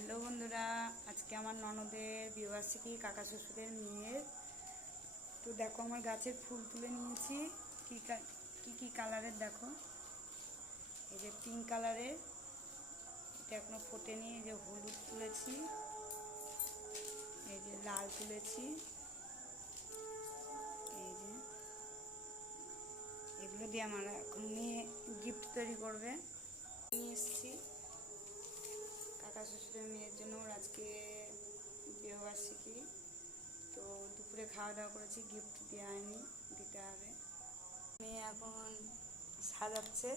Hello বন্ধুরা, আজকে আমার ননদের বিবাহবার্ষিকী, কাকা শ্বশুরের মেয়ের। তো দেখো আমার গাছের ফুল তুলে নিয়েছি। কি কালারের দেখো, এই যে পিঙ্ক কালারের, এটা এখনো ফোটেনি। এই যে হলুদ তুলেছি, এই যে লাল তুলেছি, এই যে এগুলো দিয়ে আমার এখন নিয়ে গিফট তৈরি করবে। নিয়ে এসেছি কাকা শ্বশুরের মেয়ের জন্য, ওর আজকে বিবাহবার্ষিকী। তো দুপুরে খাওয়া দাওয়া করেছি, গিফট দেওয়া হয়নি, দিতে হবে। মেয়ে এখন সাজাচ্ছে।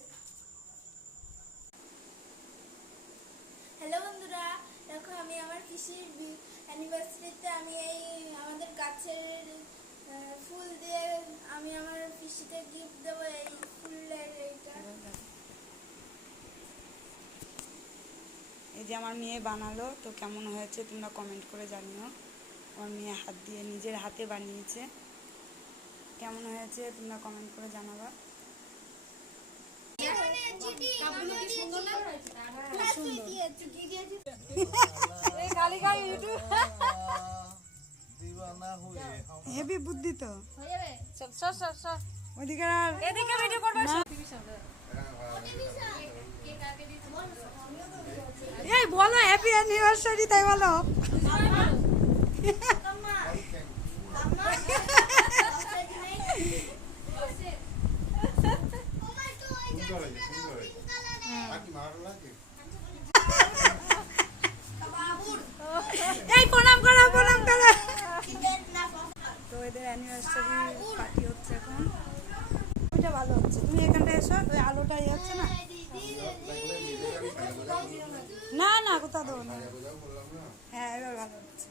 হ্যালো বন্ধুরা, দেখো আমি আমার পিসির অ্যানিভার্সারিতে আমি এই আমাদের গাছের ফুল দিয়ে আমি আমার পিসিকে গিফট দেবো। এই ফুলের এইটা এই যে আমার মেয়ে বানালো, তো কেমন হয়েছে তোমরা কমেন্ট করে জানিও। আমার মেয়ে হাত দিয়ে নিজের হাতে বানিয়েছে, কেমন হয়েছে তোমরা কমেন্ট করে জানাবা। হেভি বুদ্ধি তো, ওইদিকে এদিকে ভিডিও করবে না। এই বলো হ্যাপি অ্যানিভার্সারি, তাই বলো। এই প্রণাম করো, প্রণাম করো। তো এদের অ্যানিভার্সারি পার্টি হচ্ছে এখন। ওইটা ভালো হচ্ছে, তুমি এখানটা এসো, ওই আলোটা ইয়ে হচ্ছে না। না না, কোথাও দেবো না। হ্যাঁ, এবার ভালো হচ্ছে।